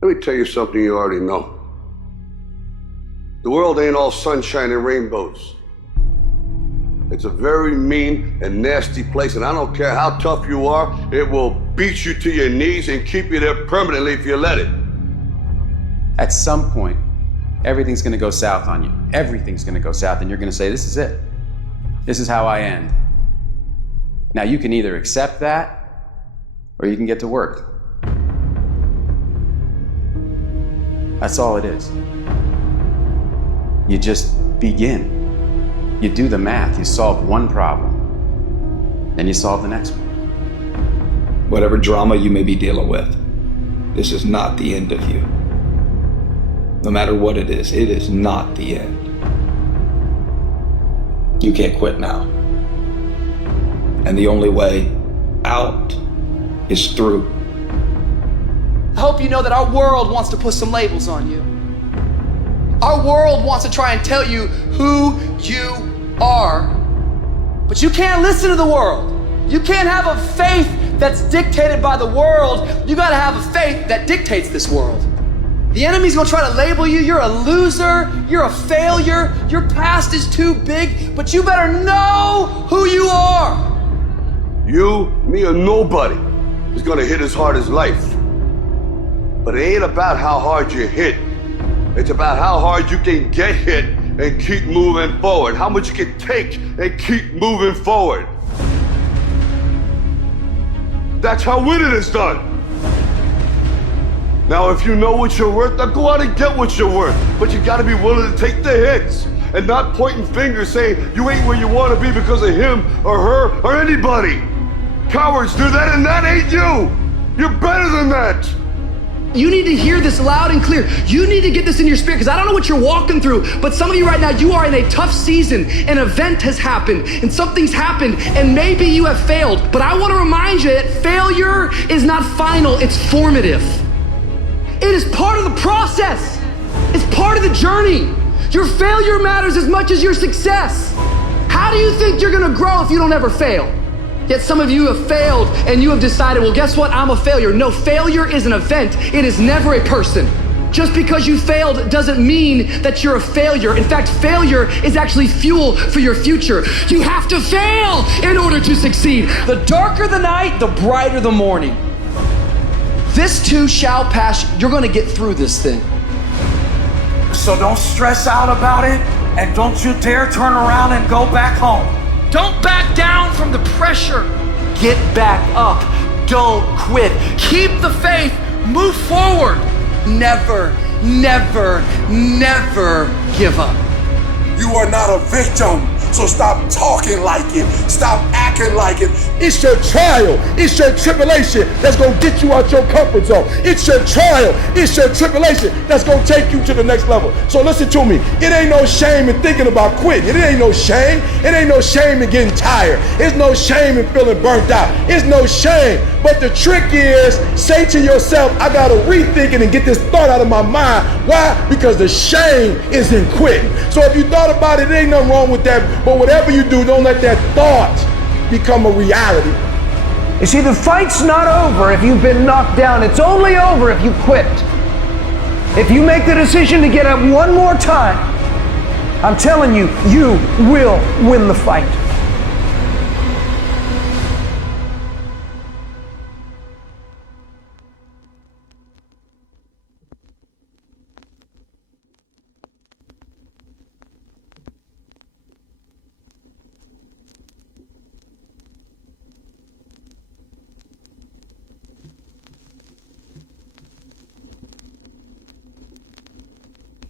Let me tell you something you already know. The world ain't all sunshine and rainbows. It's a very mean and nasty place, and I don't care how tough you are, it will beat you to your knees and keep you there permanently if you let it. At some point, everything's gonna go south on you. Everything's gonna go south, and you're gonna say, this is it. This is how I end. Now, you can either accept that, or you can get to work. That's all it is. You just begin. You do the math, you solve one problem, then you solve the next one. Whatever drama you may be dealing with, this is not the end of you. No matter what it is not the end. You can't quit now. And the only way out is through. I hope you know that our world wants to put some labels on you. Our world wants to try and tell you who you are, but you can't listen to the world. You can't have a faith that's dictated by the world. You gotta have a faith that dictates this world. The enemy's gonna try to label you. You're a loser, you're a failure, your past is too big, but you better know who you are. You, me, or nobody is gonna hit as hard as life. But it ain't about how hard you hit. It's about how hard you can get hit and keep moving forward. How much you can take and keep moving forward. That's how winning is done. Now, if you know what you're worth, now go out and get what you're worth. But you gotta be willing to take the hits and not pointing fingers saying you ain't where you wanna be because of him or her or anybody. Cowards do that, and that ain't you. You're better than that. You need to hear this loud and clear. You need to get this in your spirit, because I don't know what you're walking through, but some of you right now, you are in a tough season. An event has happened and something's happened, and maybe you have failed. But I want to remind you that failure is not final, it's formative. It is part of the process. It's part of the journey. Your failure matters as much as your success. How do you think you're gonna grow if you don't ever fail? Yet some of you have failed and you have decided, well, guess what? I'm a failure. No, failure is an event. It is never a person. Just because you failed doesn't mean that you're a failure. In fact, failure is actually fuel for your future. You have to fail in order to succeed. The darker the night, the brighter the morning. This too shall pass. You're gonna get through this thing. So don't stress out about it, and don't you dare turn around and go back home. Don't back down from the pressure. Get back up. Don't quit. Keep the faith. Move forward. Never, never, never give up. You are not a victim, so stop talking like it. Stop acting like it. It's your trial, it's your tribulation that's gonna get you out your comfort zone. It's your trial, it's your tribulation that's gonna take you to the next level. So listen to me, it ain't no shame in thinking about quitting. It ain't no shame. It ain't no shame in getting tired. It's no shame in feeling burnt out. It's no shame. But the trick is, say to yourself, I gotta rethink it and get this thought out of my mind. Why? Because the shame is in quitting. So if you thought about it, there ain't nothing wrong with that. But whatever you do, don't let that thought become a reality. You see, the fight's not over if you've been knocked down. It's only over if you quit. If you make the decision to get up one more time, I'm telling you, you will win the fight.